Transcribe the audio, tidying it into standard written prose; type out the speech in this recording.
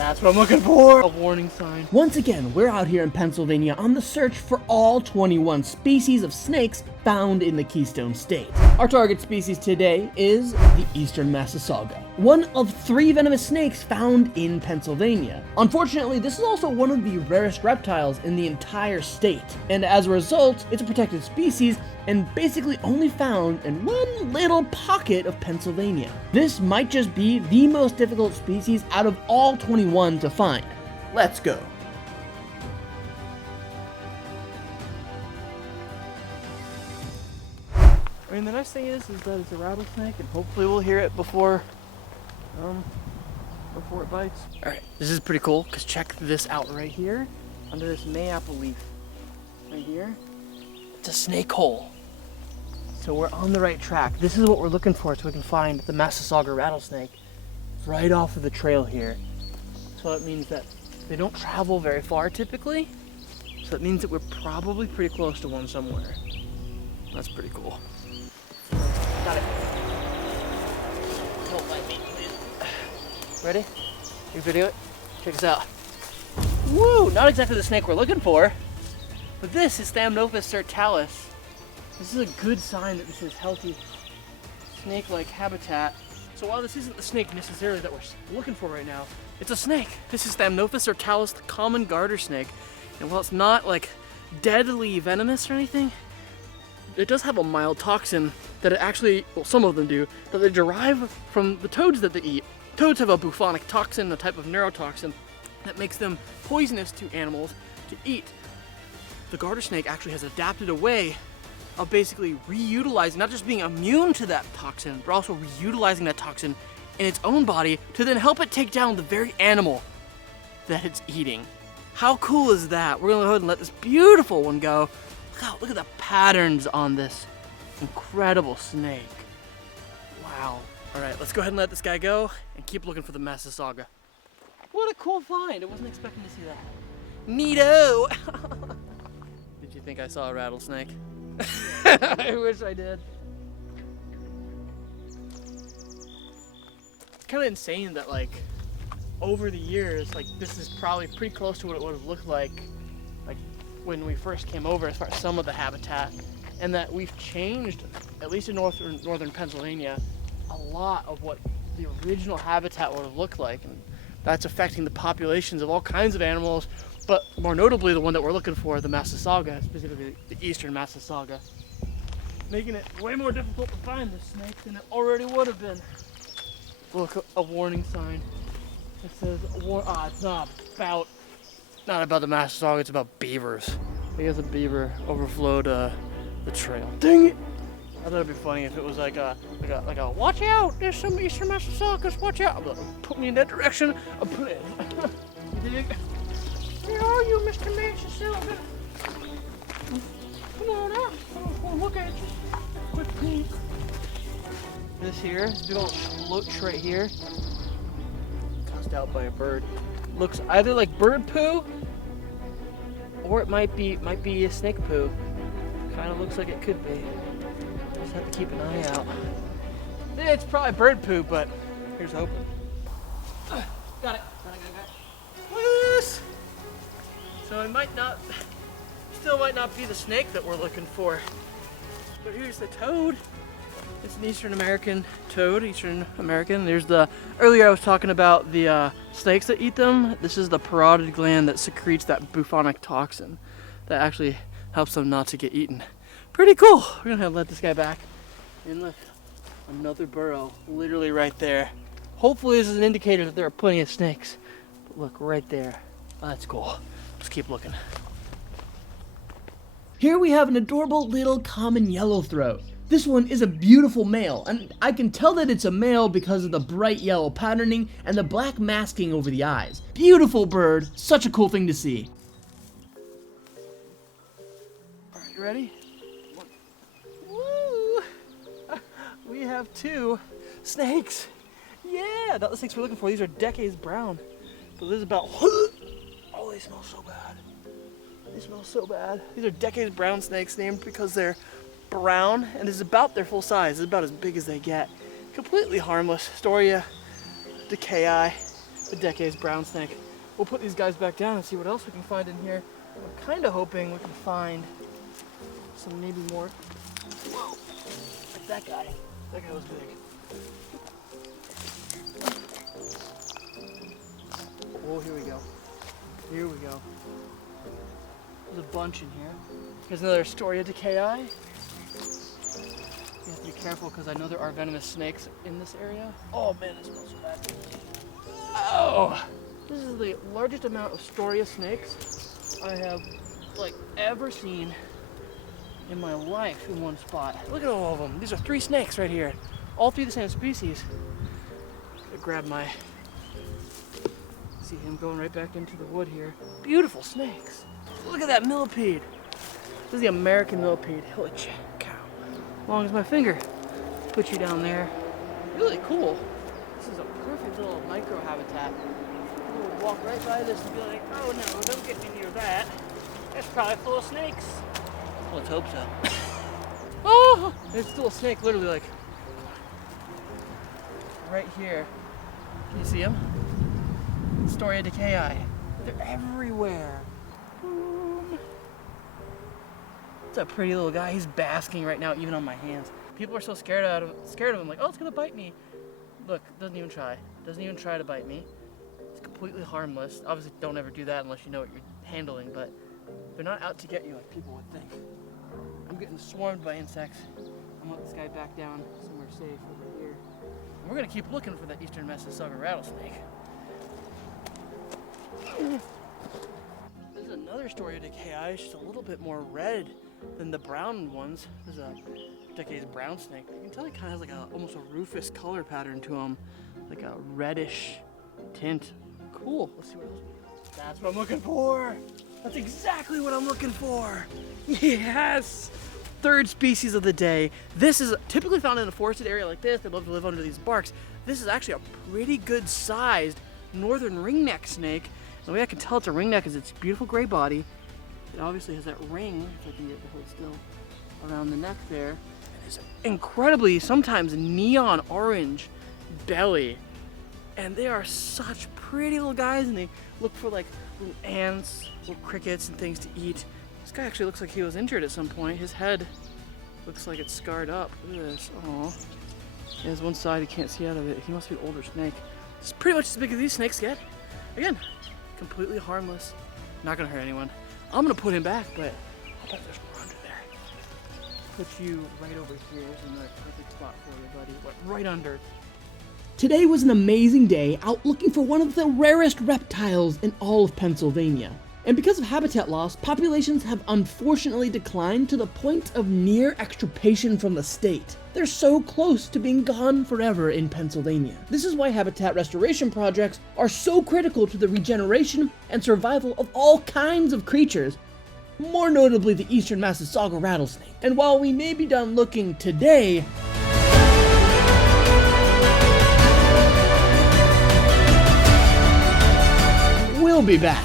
That's what I'm looking for. A warning sign. Once again, we're out here in Pennsylvania on the search for all 21 species of snakes found in the Keystone State. Our target species today is the Eastern Massasauga, one of 3 venomous snakes found in Pennsylvania. Unfortunately, this is also one of the rarest reptiles in the entire state, and as a result, it's a protected species and basically only found in one little pocket of Pennsylvania. This might just be the most difficult species out of all 21 to find. Let's go. I mean, the nice thing is that it's a rattlesnake, and hopefully we'll hear it before it bites. All right, this is pretty cool, because check this out right here, under this mayapple leaf, right here. It's a snake hole. So we're on the right track. This is what we're looking for, so we can find the Massasauga rattlesnake right off of the trail here. So that means that they don't travel very far typically. So that means that we're probably pretty close to one somewhere. That's pretty cool. Got it. Don't bite me, please. Ready? You video it? Check this out. Woo! Not exactly the snake we're looking for, but this is Thamnophis sertalis. This is a good sign that this is healthy snake-like habitat. So while this isn't the snake necessarily that we're looking for right now, it's a snake. This is Thamnophis sertalis, the common garter snake. And while it's not like deadly venomous or anything, it does have a mild toxin that it actually, well, some of them do, that they derive from the toads that they eat. Toads have a bufonic toxin, a type of neurotoxin, that makes them poisonous to animals to eat. The garter snake actually has adapted a way of basically reutilizing, not just being immune to that toxin, but also reutilizing that toxin in its own body to then help it take down the very animal that it's eating. How cool is that? We're gonna go ahead and let this beautiful one go. Look at the patterns on this incredible snake. Wow. All right, let's go ahead and let this guy go and keep looking for the Massasauga. What a cool find. I wasn't expecting to see that. Neato. Did you think I saw a rattlesnake? I wish I did. It's kind of insane that, like, over the years, like, this is probably pretty close to what it would have looked like when we first came over, as far as some of the habitat, and that we've changed, at least in northern Pennsylvania, a lot of what the original habitat would have looked like, and that's affecting the populations of all kinds of animals, but more notably the one that we're looking for, the Massasauga, specifically the Eastern Massasauga, making it way more difficult to find this snake than it already would have been. Look, a warning sign. It says, it's not about the Massasauga, it's about beavers. I guess a beaver overflowed the trail. Dang it! I thought it'd be funny if it was like a watch out, there's some Eastern Massasaugas, watch out. Put me in that direction, I'll put it. You dig? Where are you, Mr. Massasauga? Come on out, I want to look at you. Quick peek. This here, this big old loach right here, tossed out by a bird. Looks either like bird poo, or it might be a snake poo. Kind of looks like it could be. Just have to keep an eye out. Yeah, it's probably bird poo, but here's hoping. Got it. Loose. So it still might not be the snake that we're looking for. But here's the toad. It's an Eastern American toad, Eastern American. Earlier I was talking about the snakes that eat them. This is the parotid gland that secretes that bufonic toxin that actually helps them not to get eaten. Pretty cool. We're gonna let this guy back. And look, another burrow, literally right there. Hopefully this is an indicator that there are plenty of snakes. But look, right there. Oh, that's cool. Let's keep looking. Here we have an adorable little common yellowthroat. This one is a beautiful male, and I can tell that it's a male because of the bright yellow patterning and the black masking over the eyes. Beautiful bird, such a cool thing to see. All right, you ready? Woo! We have 2 snakes. Yeah, not the snakes we're looking for. These are decades brown. But this is about, oh, they smell so bad. They smell so bad. These are decades brown snakes, named because they're brown, and this is about their full size. It's about as big as they get. Completely harmless. Storia decayii. a Decades brown snake. We'll put these guys back down and see what else we can find in here. I'm kind of hoping we can find some maybe more. Whoa, like that guy. That guy was big. Oh, here we go. Here we go. There's a bunch in here. Here's another Storia decayii. You have to be careful because I know there are venomous snakes in this area. Oh man, this smells so bad. Oh! This is the largest amount of Storia snakes I have ever seen in my life in one spot. Look at all of them. These are 3 snakes right here. All 3 the same species. I grab my... See him going right back into the wood here. Beautiful snakes. Look at that millipede. This is the American millipede. Holy cow. Long as my finger. Put you down there. Really cool. This is a perfect little micro habitat. You would walk right by this and be like, oh no, don't get me near that. That's probably full of snakes. Well, let's hope so. Oh! There's still a snake literally like right here. Can you see him? Storia decayii. They're everywhere. Boom. It's a pretty little guy. He's basking right now, even on my hands. People are so scared of him, like, oh, it's gonna bite me. Look, doesn't even try. Doesn't even try to bite me. It's completely harmless. Obviously, don't ever do that unless you know what you're handling, but they're not out to get you like people would think. I'm getting swarmed by insects. I'm gonna let this guy back down somewhere safe over here. And we're gonna keep looking for that Eastern Massasauga Rattlesnake. This is another Storia decayii. It's just a little bit more red than the brown ones. This is a Decades brown snake. You can tell he kind of has like almost a rufous color pattern to him, like a reddish tint. Cool. Let's see what else we got. That's what I'm looking for. That's exactly what I'm looking for. Yes. 3rd species of the day. This is typically found in a forested area like this. They love to live under these barks. This is actually a pretty good sized northern ringneck snake. The way I can tell it's a ringneck is its beautiful gray body. It obviously has that ring, if I can get it to hold still, around the neck there. And it's incredibly, sometimes neon orange belly. And they are such pretty little guys, and they look for like little ants, little crickets and things to eat. This guy actually looks like he was injured at some point. His head looks like it's scarred up. Look at this. Oh, he has one side he can't see out of it. He must be an older snake. It's pretty much as big as these snakes get. Again, completely harmless. Not gonna hurt anyone. I'm gonna put him back, but I bet there's more under there. Put you right over here. Is another perfect spot for you, buddy. Right under. Today was an amazing day out looking for one of the rarest reptiles in all of Pennsylvania. And because of habitat loss, populations have unfortunately declined to the point of near extirpation from the state. They're so close to being gone forever in Pennsylvania. This is why habitat restoration projects are so critical to the regeneration and survival of all kinds of creatures, more notably the Eastern Massasauga Rattlesnake. And while we may be done looking today, we'll be back.